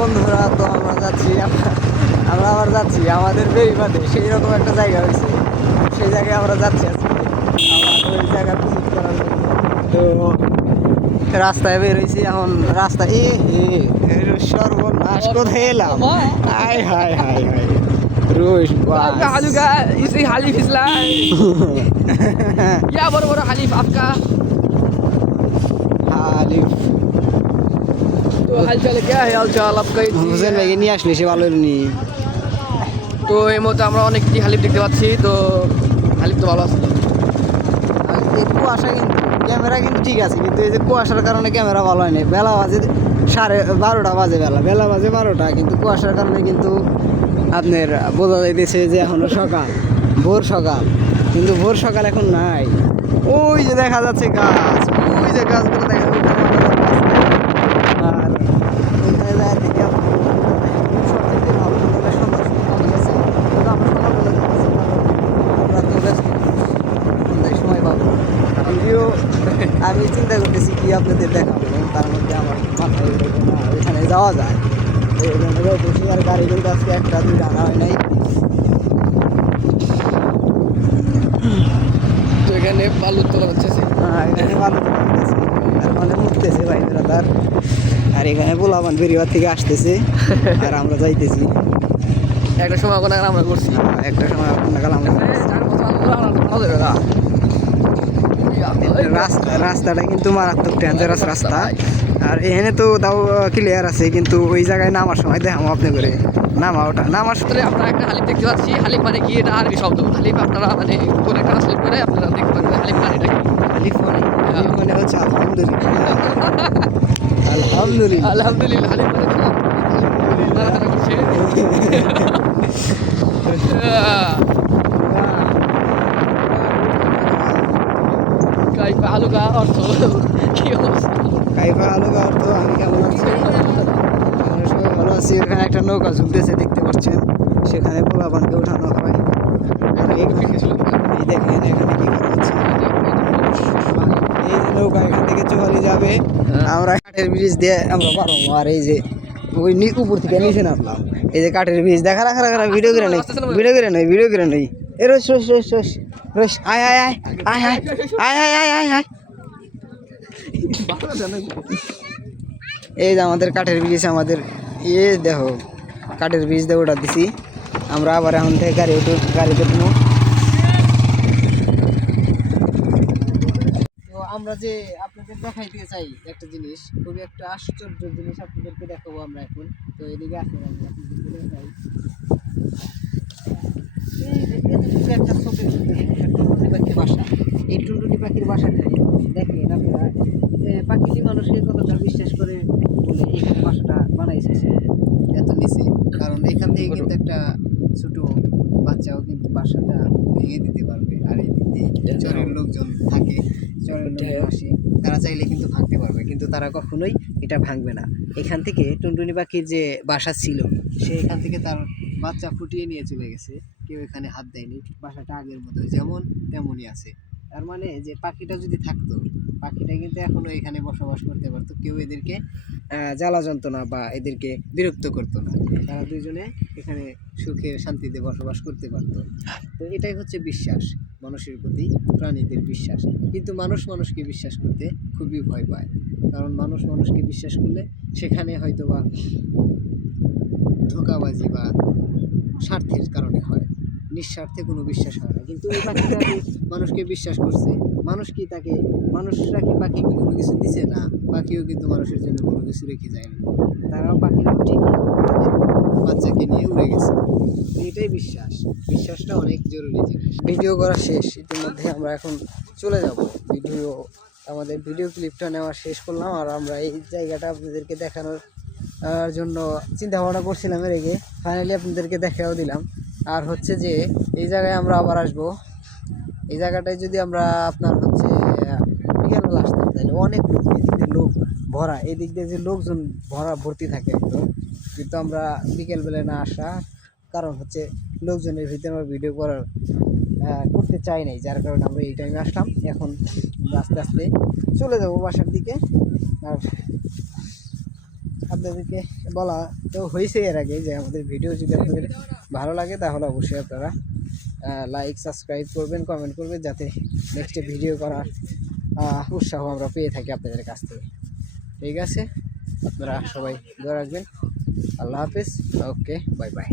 বন্ধুরা, তো আমরা যাচ্ছি আবার যাচ্ছি আমাদের বেড়িবাঁধে সেই রকম একটা জায়গা হয়েছে, সেই জায়গায় আমরা যাচ্ছি আজকে ওই জায়গা ভিজিট করার জন্য। তো রাস্তায় বের হয়েছি এখন, রাস্তা সর্বনাশ কোথায় এলাম। হাই হাই হাই হাই রোশ इसी हालिफ इस्लाम क्या बड़ा बड़ा हालिफ आपका হালিফ तो हाल चाल क्या है हाल चाल आपका হোসেন ভাইকে নিয়ে আসলে সে ভালো নি। তো এই মুহূর্তে আমরা অনেকটি হালিফ দেখতে পাচ্ছি। তো হালিফ তো ভালো আছে। আর এই কুয়াশা কিন্তু ক্যামেরা কিন্তু ঠিক আছে, কিন্তু এই যে কুয়াশার কারণে ক্যামেরা ভালো হয়নি। বেলা বাজে 12:30 বাজে, বেলা বাজে 12টা, কিন্তু কুয়াশার কারণে কিন্তু আপনার বোঝা যাইতেছে যে এখনো সকাল, ভোর সকাল, কিন্তু ভোর সকাল এখন নাই। ওই যে দেখা যাচ্ছে গাছ, ওই যে গাছগুলো দেখা যাচ্ছে। আর ওইখানে যায় দেখি সবথেকে ভালো সকালের সন্ধ্যা ঠিক আছে, কিন্তু আমরা সকালবেলা যাচ্ছি, আমরা তো ব্যস্ত সন্ধ্যায় সময় পাবো ভিডিও। আমি চিন্তা করতেছি কি আপনাদের দেখাবো, তার মধ্যে আমার মাথায় ওইখানে যাওয়া যায়। ওইখানে যাইতেছি, আর গাড়ি কিন্তু আজকে 1-2 আনা হয় নাই। তো এখানে বালু তোলা হচ্ছে। এখানে ভালো তার মানে উঠতেছে ভাই বেড়াদার। আর এখানে পোলাপান বেরিবার থেকে আসতেছে আর আমরা যাইতেছি। একটা সময় ওখানে আমরা করছি, একটা সময় নাগাল আমরা রাস্তাটা কিন্তু মারাত্মক ডেঞ্জারাস রাস্তা। আর এখানে তো তাও ক্লিয়ার আছে, কিন্তু ওই জায়গায় নামার সময় দেখাবো আপনি করে নামার আসলে আমরা একটা হালিফ দেখতে পাচ্ছি। হালিফ মানে কি, এটা আরবি শব্দ। হালিফ আপনারা মানে করে ট্রান্সলেট করে আপনারা দেখতে পারবেন হালিফ মানেটা কি। হালিফ মানে হচ্ছে আলহামদুলিল্লাহ। আলহামদুলিল্লাহ আলহামদুলিল্লাহ হালিফ মানে কি? নাড়াচাড়া করছে। কাইফা আলুকা অর্থ কি অবস্থা? কাইফা আলুকা অর্থ আমি কেমন আছি? আমরা সবাই ভালো আছি। এখানে একটা নৌকা ঝুলতেছে দেখতে পাচ্ছেন, সেখানে পোলাপানকে উঠানো হয়। এই দেখেন এখানে কি করা হচ্ছে। এই যে নৌকা এখান থেকে চলে যাবে, আমরা কাঠের ব্রিজ দিয়ে আমরা পারবো। আর এই যে ওই উপর থেকে নিচে নামলাম, এই যে কাঠের ব্রিজ দেখা রাখা ভিডিও করে নেই, ভিডিও করে নেই। এ রোশ রোশ রোশ রোশ রোশ আয় আয় আয় আয় আয় আয় আয় আয় আয় আয়। এই যে আমাদের কাঠের ব্রিজ, আমাদের দেখো কাঠের ব্রিজ দিয়ে ওটা দিছি আমরা। আবার এখন থেকে গাড়িতে উঠবো। তো আমরা যে আপনাদের দেখাইতে চাই একটা জিনিস, খুবই একটা আশ্চর্য জিনিস আপনাদেরকে দেখাবো আমরা এখন। তো এদিকে আসেন, আমি আপনাদেরকে দেখাই। একটা ছোট টুনটুনি পাখির বাসা। এই টুনটুনি পাখির বাসাটাই দেখেন আপনারা, পাখিটি মানুষের কতটা বিশ্বাস করে বলে এখানে বাসাটা বানাইছে সে এত নিচে। কারণ এখান থেকে কিন্তু একটা ছোট বাচ্চাও কিন্তু বাসাটা ভেঙে দিতে পারবে। আর এই দিক দিয়ে চরের লোকজন থাকে, চরের লোকজন আসে, তারা চাইলে কিন্তু ভাঙতে পারবে, কিন্তু তারা কখনোই এটা ভাঙবে না। এখান থেকে টুনটুনি পাখির যে বাসা ছিল, সে এখান থেকে তার বাচ্চা ফুটিয়ে নিয়ে চলে গেছে। কেউ এখানে হাত দেয়নি, বাসাটা আগের মতো যেমন তেমনই আছে। তার মানে যে পাখিটা যদি থাকতো, পাখিটা কিন্তু এখনো এখানে বসবাস করতে পারতো। কেউ এদেরকে জ্বালা যন্ত্রণা বা এদেরকে বিরক্ত করতো না। তারা দুজনে এখানে সুখে শান্তিতে বসবাস করতে পারতো। তো এটাই হচ্ছে বিশ্বাস, মানুষের প্রতি প্রাণীদের বিশ্বাস। কিন্তু মানুষ মানুষকে বিশ্বাস করতে খুবই ভয় পায়, কারণ মানুষ মানুষকে বিশ্বাস করলে সেখানে হয়তো বা ধোঁকাবাজি বা স্বার্থের কারণে হয়, নিঃস্বার্থে কোনো বিশ্বাস হয় না। কিন্তু ওই পাখিটা মানুষকে বিশ্বাস করছে, মানুষরা কি পাখিকে কোনো কিছু দিছে না, পাখিও কিন্তু মানুষের জন্য কোনো কিছু রেখে যায়নি। তারাও পাখিরাও ঠিকই তাদের বাচ্চাকে নিয়ে উড়ে গেছে। এটাই বিশ্বাসটা অনেক জরুরি জিনিস। ভিডিও করা শেষ, ইতিমধ্যে আমরা এখন চলে যাব। আমাদের ভিডিও ক্লিপটা নেওয়া শেষ করলাম, আর আমরা এই জায়গাটা আপনাদেরকে দেখানোর জন্য চিন্তা ভাবনা করছিলাম এর আগে, ফাইনালি আপনাদেরকে দেখাও দিলাম। আর হচ্ছে যে এই জায়গায় আমরা আবার আসবো। এই জায়গাটায় যদি আমরা আপনার হচ্ছে বিকেলবেলা আসতাম, তাহলে অনেক লোক, এদিক দিয়ে লোক ভরা, এদিক দিয়ে যে লোকজন ভর্তি থাকে একদম। কিন্তু আমরা বিকেলবেলায় না আসা কারণ হচ্ছে লোকজনের ভিতরে আমরা ভিডিও করতে চাই নাই, যার কারণে আমরা এই টাইমে আসলাম। এখন আস্তে আস্তে চলে যাবো বাসার দিকে। আর আপনাদেরকে বলা তো হয়েছে এর আগে যে আমাদের ভিডিও যদি আপনাদের ভালো লাগে তাহলে অবশ্যই আপনারা লাইক সাবস্ক্রাইব করবেন, কমেন্ট করবেন, যাতে নেক্সটে ভিডিও করার উৎসাহ আমরা পেয়ে থাকি আপনাদের কাছ থেকে। ঠিক আছে, আপনারা সবাই দোয়া রাখবেন। আল্লাহ হাফেজ। ওকে, বাই বাই।